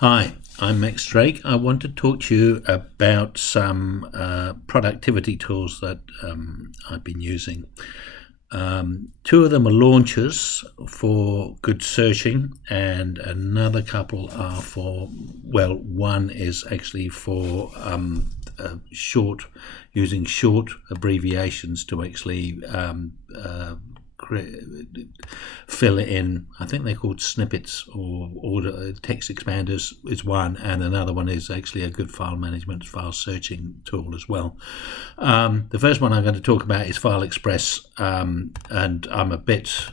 Hi, I'm Max Drake. I want to talk to you about some productivity tools that I've been using. Two of them are launchers for good searching, and another couple are for, well, one is actually for using short abbreviations to actually fill it in. I think they're called snippets or text expanders is one, and another one is actually a good file management, file searching tool as well. The first one I'm going to talk about is File Express, and I'm a bit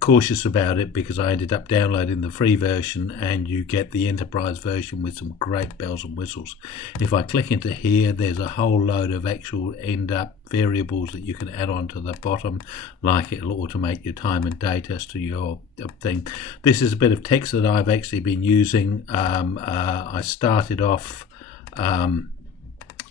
cautious about it because I ended up downloading the free version, and you get the enterprise version with some great bells and whistles. If I click into here, there's a whole load of actual end up variables that you can add on to the bottom, like it'll automate your time and date as to your thing. This is a bit of text that I've actually been using. I started off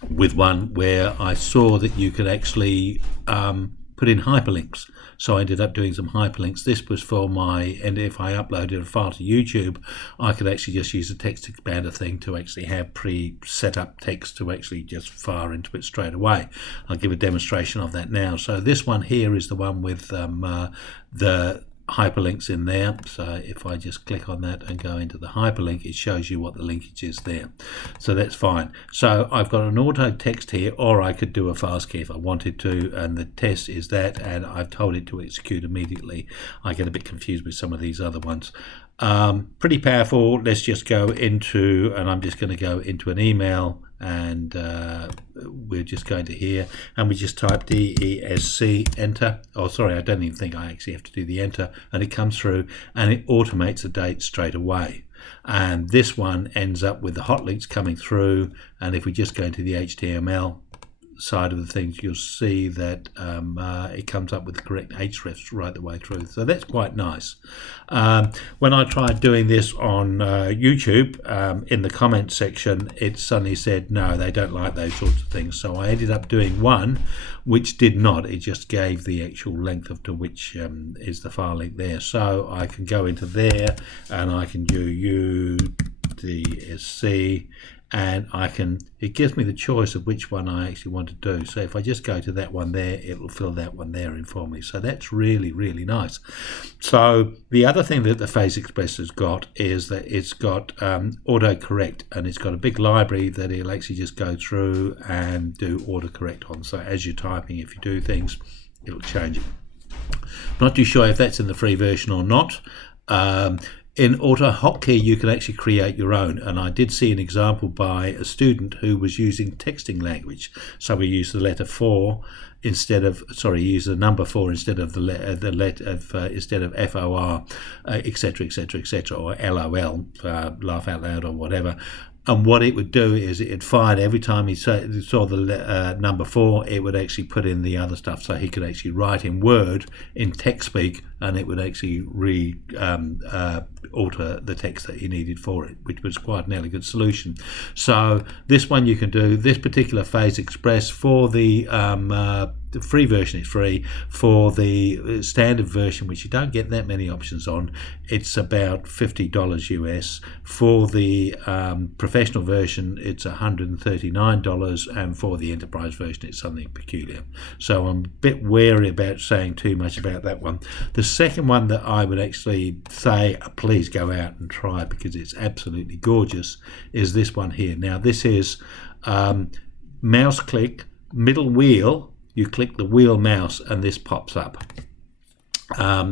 with one where I saw that you could actually put in hyperlinks. So I ended up doing some hyperlinks. This was for and if I uploaded a file to YouTube, I could actually just use a text expander thing to actually have pre-set up text to actually just fire into it straight away. I'll give a demonstration of that now. So this one here is the one with the hyperlinks in there. So if I just click on that and go into the hyperlink, it shows you what the linkage is there. So that's fine. So I've got an auto text here, or I could do a fast key if I wanted to, and the test is that, and I've told it to execute immediately. I get a bit confused with some of these other ones. Pretty powerful. Let's just go into, and I'm just going to go into an email, and we're just going to here, and we just type DESC, enter. Oh, sorry, I don't even think I actually have to do the enter, and it comes through and it automates the date straight away. And this one ends up with the hot links coming through, and if we just go into the HTML side of the things, you'll see that it comes up with the correct hrefs right the way through. So that's quite nice. When I tried doing this on YouTube, in the comments section, it suddenly said no, they don't like those sorts of things. So I ended up doing one which did not. It just gave the actual length of to which is the file link there. So I can go into there and I can do UDSC, and it gives me the choice of which one I actually want to do. So if I just go to that one there, it will fill that one there in for me. So that's really, really nice. So the other thing that the Phase Express has got is that it's got autocorrect, and it's got a big library that it'll actually just go through and do autocorrect on. So as you're typing, if you do things, it'll change it. Not too sure if that's in the free version or not. In Auto Hotkey, you can actually create your own, and I did see an example by a student who was using texting language. So we used the letter 4 instead of, use the number 4 instead of instead of FOR, etc., etc., etc., or LOL, laugh out loud or whatever. And what it would do is it'd find every time he saw the number 4, it would actually put in the other stuff. So he could actually write in Word in text speak, and it would actually alter the text that he needed for it, which was quite an elegant solution. So this one you can do. This particular Phase Express for the free version is free. For the standard version, which you don't get that many options on, it's about $50 US. For the professional version, it's $139, and for the enterprise version, it's something peculiar. So I'm a bit wary about saying too much about that one. The second one that I would actually say, please go out and try because it's absolutely gorgeous, is this one here. Now this is mouse click, middle wheel. You click the wheel mouse and this pops up.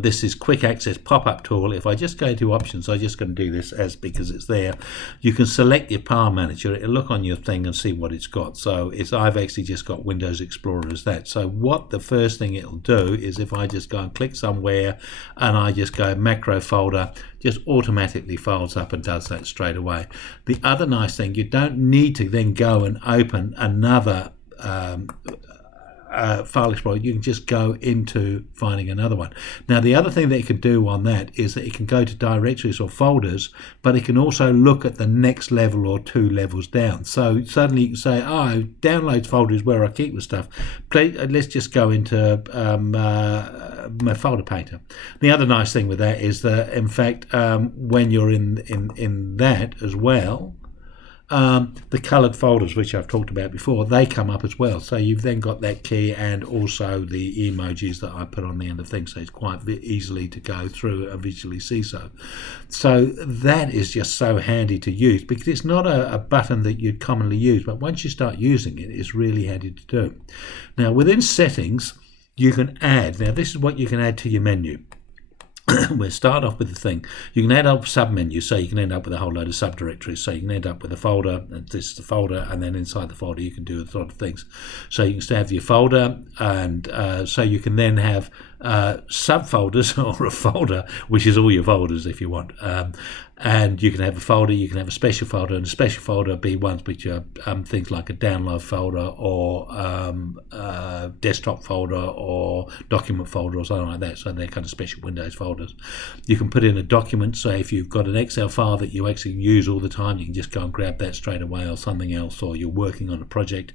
This is quick access pop-up tool. If I just go to options, I'm just going to do this because it's there. You can select your file manager. It'll look on your thing and see what it's got. So I've actually just got Windows Explorer as that. So what the first thing it'll do is if I just go and click somewhere and I just go macro folder, just automatically folds up and does that straight away. The other nice thing, you don't need to then go and open another File Explorer. You can just go into finding another one. Now the other thing that it can do on that is that it can go to directories or folders, but it can also look at the next level or 2 levels down. So suddenly you can say, downloads folder is where I keep the stuff. Let's just go into my folder painter. The other nice thing with that is that, in fact, when you're in that as well, the coloured folders, which I've talked about before, they come up as well. So you've then got that key and also the emojis that I put on the end of things. So it's quite easily to go through and visually see. So that is just so handy to use, because it's not a button that you'd commonly use, but once you start using it, it's really handy to do. Now within settings, you can add. Now this is what you can add to your menu. We'll start off with the thing. You can add up submenus, so you can end up with a whole load of subdirectories. So you can end up with a folder, and this is the folder, and then inside the folder you can do a lot of things. So you can still have your folder, and so you can then have subfolders or a folder, which is all your folders if you want. And you can have a folder, you can have a special folder, and a special folder be ones which are things like a download folder or desktop folder or document folder or something like that. So they're kind of special Windows folders. You can put in a document, so if you've got an Excel file that you actually use all the time, you can just go and grab that straight away, or something else, or you're working on a project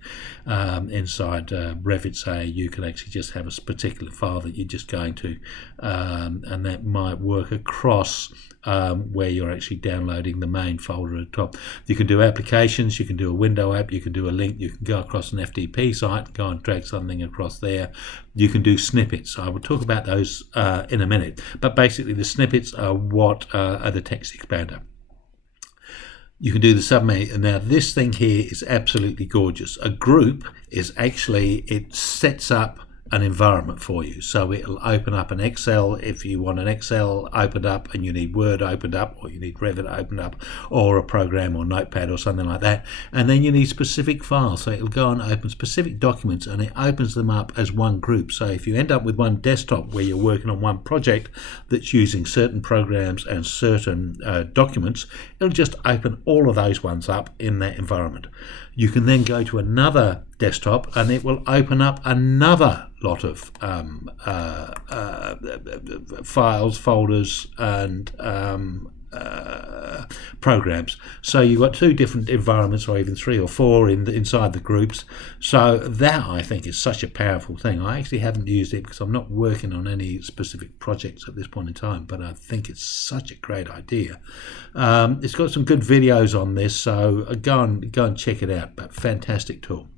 inside Revit, say, you can actually just have a particular file that you're just going to, and that might work across where you're actually downloading the main folder at the top. You can do applications, you can do a window app, you can do a link, you can go across an FTP site, go and drag something across there. You can do snippets. I will talk about those in a minute, but basically the snippets are what are the text expander. You can do the submenu. Now this thing here is absolutely gorgeous. A group is actually, it sets up an environment for you, so it'll open up an Excel if you want an Excel opened up and you need Word opened up, or you need Revit opened up, or a program or Notepad or something like that, and then you need specific files, so it'll go and open specific documents, and it opens them up as one group. So if you end up with one desktop where you're working on one project that's using certain programs and certain documents, it'll just open all of those ones up in that environment. You can then go to another desktop and it will open up another lot of files, folders, and programs. So you've got two different environments, or even three or four inside the groups. So that, I think, is such a powerful thing. I actually haven't used it because I'm not working on any specific projects at this point in time, but I think it's such a great idea. It's got some good videos on this, so go and check it out. But fantastic tool.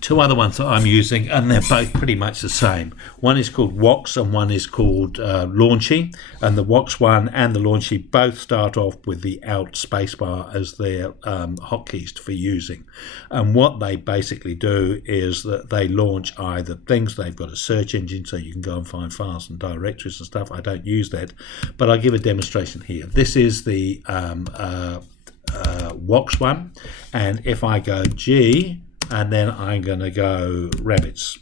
Two other ones that I'm using, and they're both pretty much the same. One is called Wox and one is called Launchy, and the Wox one and the Launchy both start off with the Alt spacebar as their hotkeys for using. And what they basically do is that they launch either things. They've got a search engine, so you can go and find files and directories and stuff. I don't use that, but I'll give a demonstration here. This is the Wox one, and if I go G, and then I'm going to go rabbits.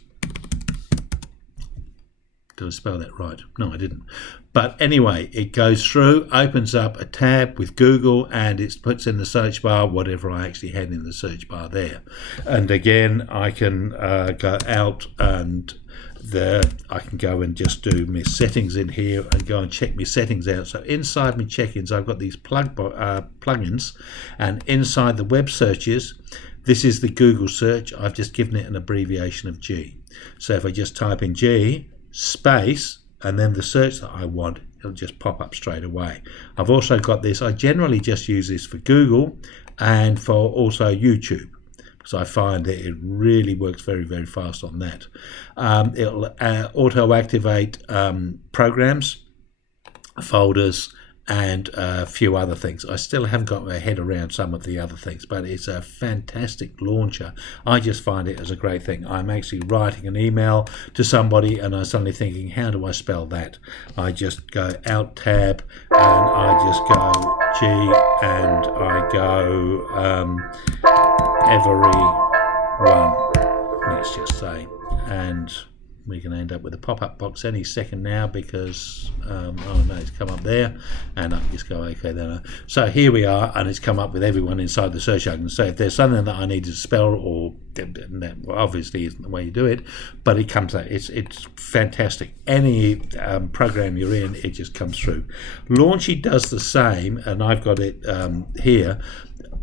Did I spell that right? No, I didn't. But anyway, it goes through, opens up a tab with Google, and it puts in the search bar whatever I actually had in the search bar there. And again, I can go out, and I can go and just do my settings in here and go and check my settings out. So inside my check-ins, I've got these plugins, and inside the web searches, this is the Google search. I've just given it an abbreviation of G. So if I just type in G space and then the search that I want, it'll just pop up straight away. I've also got this. I generally just use this for Google and for also YouTube, because I find that it really works very, very fast on that. It'll auto-activate programs, folders, and a few other things. I still haven't got my head around some of the other things, but it's a fantastic launcher. I just find it as a great thing. I'm actually writing an email to somebody and I'm suddenly thinking, how do I spell that? I just go Alt Tab and I just go G and I go everyone, let's just say, and we can end up with a pop-up box any second now, because oh no, it's come up there, and I can just go okay then. So here we are, and it's come up with everyone inside the search engine. So if there's something that I need to spell, or that obviously isn't the way you do it, but it comes out. It's fantastic. Any program you're in, it just comes through. Launchy does the same, and I've got it here.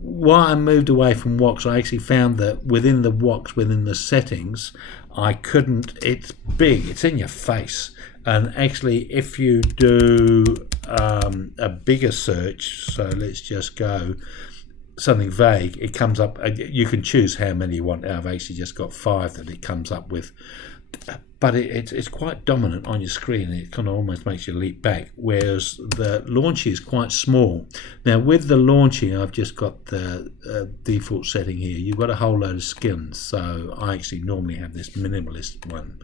Why I moved away from Wox, I actually found that within the Wox, within the settings, I couldn't. It's big, it's in your face, and actually if you do a bigger search, so let's just go something vague, it comes up, you can choose how many you want. I've actually just got 5 that it comes up with, but it's quite dominant on your screen. It kind of almost makes you leap back, whereas the Launchy is quite small. Now with the Launchy, I've just got the default setting here. You've got a whole load of skins, so I actually normally have this minimalist one,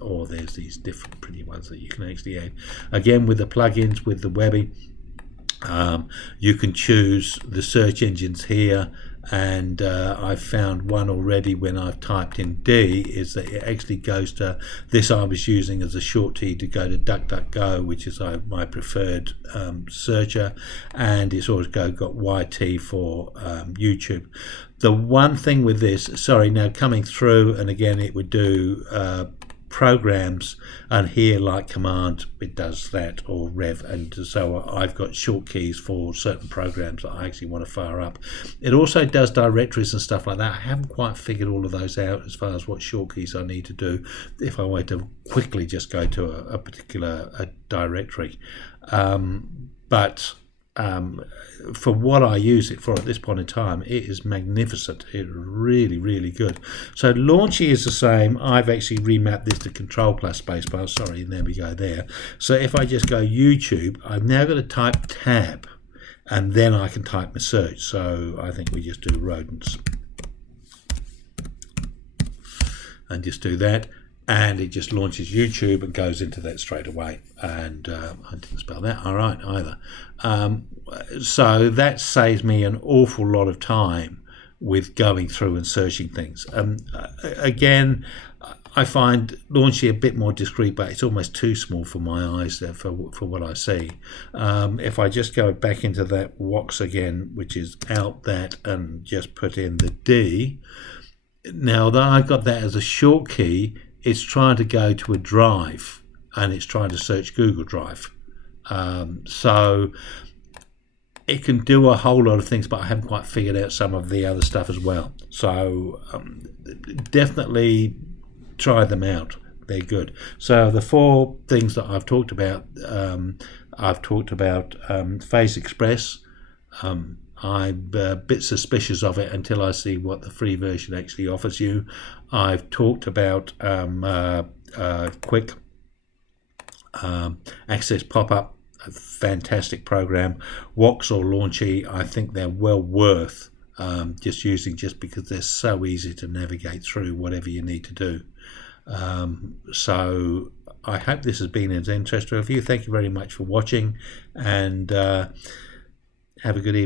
or there's these different pretty ones that you can actually add. Again, with the plugins, with the Webby, you can choose the search engines here, and I've found one already when I've typed in D, is that it actually goes to this. I was using as a short key to go to DuckDuckGo, which is my preferred searcher, and it's always got YT for YouTube. The one thing with this, sorry, now coming through, and again it would do programs, and here like command it does that, or rev, and so I've got short keys for certain programs that I actually want to fire up. It also does directories and stuff like that. I haven't quite figured all of those out as far as what short keys I need to do if I want to quickly just go to a particular directory, but for what I use it for at this point in time, it is magnificent. It's really, really good. So Launchy is the same. I've actually remapped this to Control plus spacebar. Sorry, and there we go there. So if I just go YouTube, I'm now going to type tab, and then I can type my search. So I think we just do rodents and just do that, and it just launches YouTube and goes into that straight away. And I didn't spell that all right either. So that saves me an awful lot of time with going through and searching things. Again, I find Launchy a bit more discreet, but it's almost too small for my eyes there for what I see. If I just go back into that Wox again, which is out that, and just put in the D, now that I've got that as a short key, it's trying to go to a drive, and it's trying to search Google Drive. So it can do a whole lot of things, but I haven't quite figured out some of the other stuff as well. So definitely try them out. They're good. So the 4 things that I've talked about, Phase Express. I'm a bit suspicious of it until I see what the free version actually offers you. I've talked about Quick Access Pop-Up, a fantastic program. Wox or Launchy, I think they're well worth just using, just because they're so easy to navigate through whatever you need to do. So I hope this has been of interest to you. Thank you very much for watching, and have a good evening.